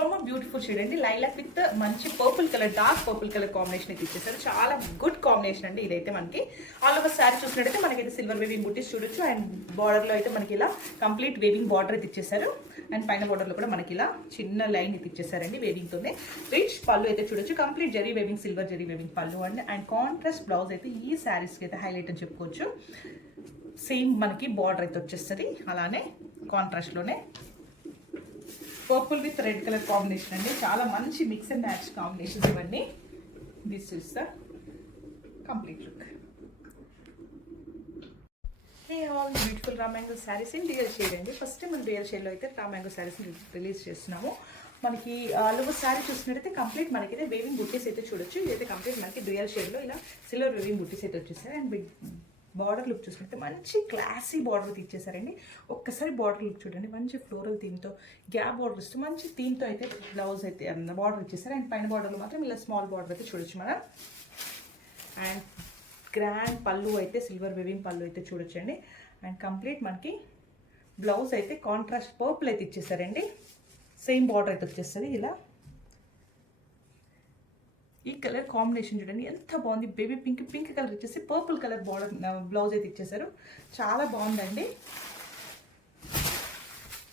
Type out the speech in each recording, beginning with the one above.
For more beautiful shade అండి. Lilac with మంచి purple colour, dark purple colour combination అయితే ఇచ్చేసారు. చాలా గుడ్ కాంబినేషన్ అండి ఇదైతే. మనకి ఆల్ ఓవర్ శారీ చూసినట్టయితే మనకైతే సిల్వర్ వేవింగ్ బుట్టీస్ చూడొచ్చు. అండ్ బార్డర్లో అయితే మనకి ఇలా కంప్లీట్ వేవింగ్ బార్డర్ అయితే ఇచ్చేసారు. అండ్ పైన బార్డర్లో కూడా మనకి ఇలా చిన్న లైన్ అయితే ఇచ్చేసారండి వేవింగ్తోనే. రిచ్ పళ్ళు అయితే చూడొచ్చు, complete zari weaving, silver zari weaving పళ్ళు అండ్ కాంట్రాస్ట్ బ్లౌజ్ అయితే ఈ శారీస్కి అయితే హైలైట్ అని చెప్పుకోవచ్చు. సేమ్ మనకి బార్డర్ అయితే వచ్చేస్తుంది, అలానే కాంట్రాస్ట్లోనే purple with red colour combination అండి. చాలా మంచి మిక్స్ అండ్ మ్యాచ్ కాంబినేషన్స్ ఇవన్నీ. This is the complete look. All beautiful raw mango saris in real shade అండి. ఫస్ట్ మనం రియల్ షేడ్లో అయితే రా మ్యాంగో శారీస్ రిలీజ్ చేస్తున్నాము. మనకి ఆల్ శారీ చూసినట్టయితే కంప్లీట్ మనకైతే వేవింగ్ బుట్టీస్ అయితే చూడొచ్చు. ఇదైతే కంప్లీట్ మనకి డ్యూయల్ షేడ్లో ఇలా సిల్వర్ వేవింగ్ బుట్టీస్ అయితే వచ్చేసారు. అండ్ బార్డర్ లుక్ చూసుకుంటే మంచి క్లాసీ బార్డర్ ఇచ్చేసారండి. ఒక్కసారి బార్డర్ లుక్ చూడండి, మంచి ఫ్లోరల్ థీమ్తో గ్యాప్ బార్డర్ ఇస్తూ మంచి థీమ్తో అయితే బ్లౌజ్ అయితే బార్డర్ ఇచ్చేసారు. అండ్ పైన బార్డర్లో మాత్రం ఇలా స్మాల్ బార్డర్ అయితే చూడొచ్చు మనం. అండ్ గ్రాండ్ పళ్ళు అయితే సిల్వర్ వేవింగ్ పళ్ళు అయితే చూడొచ్చండి. అండ్ కంప్లీట్ మనకి బ్లౌజ్ అయితే కాంట్రాస్ట్ పర్పుల్ అయితే ఇచ్చేసారండి. సేమ్ బార్డర్ అయితే వచ్చేస్తుంది ఇలా. ఈ కలర్ కాంబినేషన్ చూడండి ఎంత బాగుంది. బేబీ పింక్, పింక్ కలర్ వచ్చేసి పర్పుల్ కలర్ బార్డర్ బ్లౌజ్ అయితే ఇచ్చేసారు. చాలా బాగుందండి.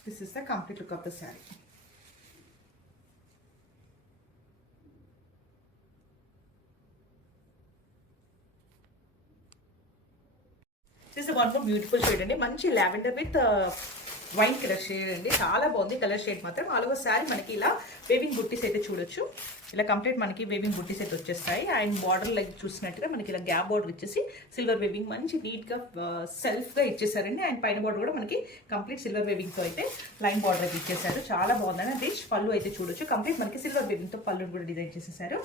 This is the complete look of the sari. This is one more beautiful shade అండి. మంచి lavender with wine colour shade అండి. చాలా బాగుంది కలర్ షేడ్ మాత్రం. ఆల్ ఓవర్ శారీ మనకి ఇలా వేవింగ్ బుట్టీస్ అయితే చూడొచ్చు. ఇలా కంప్లీట్ మనకి వేవింగ్ బుట్టీస్ అయితే వచ్చేస్తాయి. అండ్ బార్డర్ లైక్ చూసినట్టుగా మనకి ఇలా గ్యాప్ బార్డర్ ఇచ్చేసి సిల్వర్ వేవింగ్ మంచి నీట్గా సెల్ఫ్గా ఇచ్చేసారండి. అండ్ పైన బార్డర్ కూడా మనకి కంప్లీట్ సిల్వర్ వేవింగ్తో అయితే లైన్ బార్డర్ అయితే ఇచ్చేసారు. చాలా బాగుందండి. రిచ్ పళ్ళు అయితే చూడొచ్చు, కంప్లీట్ మనకి సిల్వర్ వేవింగ్తో పళ్ళు కూడా డిజైన్ చేసేసారు.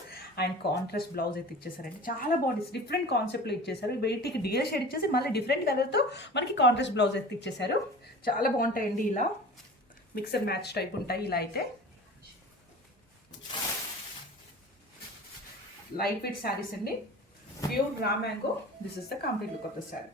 అండ్ కాంట్రాస్ట్ బ్లౌజ్ అయితే ఇచ్చేసారండి. చాలా బాగుంది, డిఫరెంట్ కాన్సెప్ట్లో ఇచ్చేసారు. వెయిట్కి డియర్ షేడ్ ఇచ్చేసి మళ్ళీ డిఫరెంట్ కలర్తో మనకి కాంట్రాస్ట్ బ్లౌజ్ అయితే ఇచ్చేసారు. చాలా బాగుంటాయండి. ఇలా మిక్స్ అండ్ మ్యాచ్ టైప్ ఉంటాయి. ఇలా అయితే లైట్ వెయిట్ శారీస్ అండి. Pure raw mango. This is the complete look of the sari.